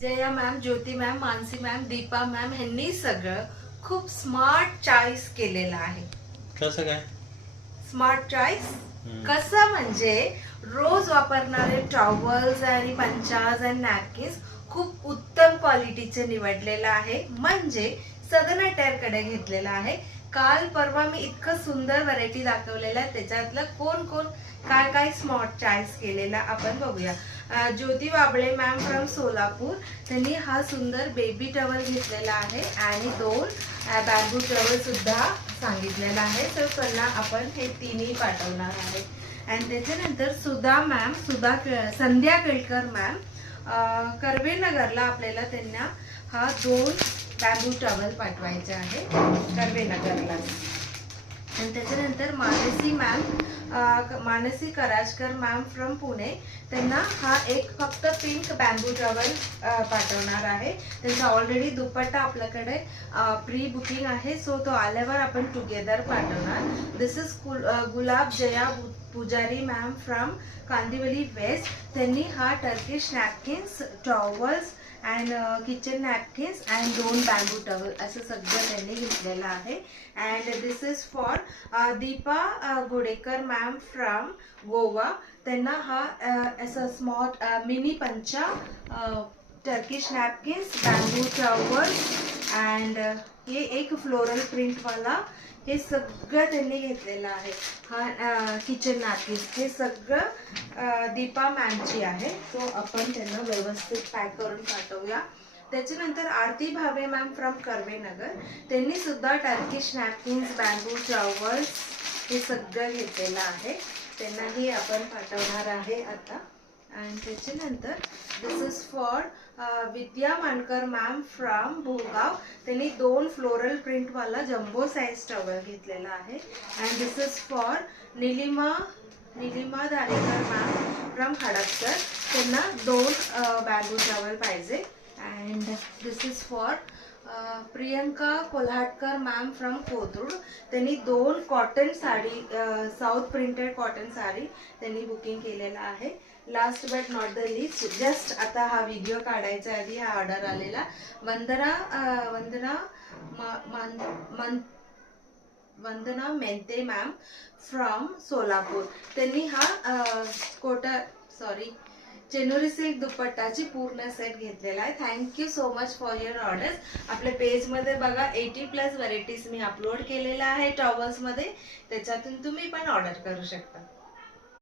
Jaya ma'am, Jyoti ma'am, Mansi ma'am, Deepa ma'am ह्यांनी सगळं खूप स्मार्ट चॉईस केलेलं आहे. कसं काय? स्मार्ट चॉईस कसं म्हणजे रोज वापरणारे टॉवल्स आणि पंचाज आणि नॅपकिन्स खूप उत्तम क्वालिटीचे निवडलेलं आहे. म्हणजे सदनाटेरकडे घेतलेलं आहे. काल परवा मी इतकं सुंदर व्हरायटी दाखवलेलं आहे, त्याच्यातलं कोण कोण काय काय स्मार्ट चॉईस केलेला आपण बघूया. ज्योती वाबळे मॅम फ्रॉम सोलापूर, त्यांनी हा सुंदर बेबी टॉवल घेतलेला आहे आणि 2 बॅम्बू टॉवल सुद्धा सांगितलेला आहे. तर त्यांना आपण हे तिन्ही पाठवणार आहे. आणि त्याच्यानंतर संध्या केळकर मॅम कर्वेनगरला आपल्याला त्यांना हा 2 बॅम्बू टॉवल पाठवायचे आहे कर्वेनगरला. आणि त्याच्यानंतर मानसी कराजकर मॅम फ्रॉम पुणे, त्यांना हा एक फक्त पिंक बॅम्बू टॉवल पाठवणार आहे. त्यांचा ऑलरेडी दुपट्टा आपल्याकडे प्री बुकिंग आहे, सो तो आल्यावर आपण टुगेदर पाठवणार. दिस इज गुलाब जया पुजारी मॅम फ्रॉम कांदिवली वेस्ट, त्यांनी हा Turkish napkins, towels and kitchen napkins and 2 bamboo towel असं सगळं त्यांनी घेतलेलं आहे. And this is for Deepa Godekar ma'am from Goa, त्यांना हा असं स्मॉल मिनी पंचा, Turkish napkins, bamboo towel and हे एक फ्लोरल प्रिंटवाला हे सगळं त्यांनी घेतलेलं आहे. हा किचन नॅपकिन्स हे सगळं दीपा मॅमची आहे. सो आपण त्यांना व्यवस्थित पॅक करून पाठवूया. त्याच्यानंतर आरती भावे मॅम फ्रॉम कर्वेनगर, त्यांनी सुद्धा टर्किश नॅपकिन्स, बॅम्बू टॉवल्स हे सगळं घेतलेलं आहे. त्यांनाही आपण पाठवणार आहे आता. आणि त्याच्यानंतर this is for Vidya Mankar ma'am from Bhugaon, त्यांनी 2 फ्लोरल प्रिंटवाला जम्बो साईज टॉवल घेतलेला आहे. And this is for Nilima Darekar ma'am from Hadapsar, त्यांना 2 बॅम्बू टॉवल पाहिजे. And this is for Priyanka Kolhatkar ma'am from Kothrud, त्यांनी 2 cotton sari, south printed cotton sari त्यांनी बुकिंग केलेला आहे. Last but not the list, just आता हा व्हिडिओ काढायच्या आधी हा ऑर्डर आलेला. वंदना मेहते मॅम फ्रॉम सोलापूर, त्यांनी हा चेनुरी सिल्क दुपट्टाची पूर्ण सेट घेतलेला आहे. Thank you so much for your orders. आपल्या पेजमध्ये बघा 80+ व्हरायटीज मी अपलोड केलेल्या आहे टॉवल्समध्ये, त्याच्यातून तुम्ही पण ऑर्डर करू शकता.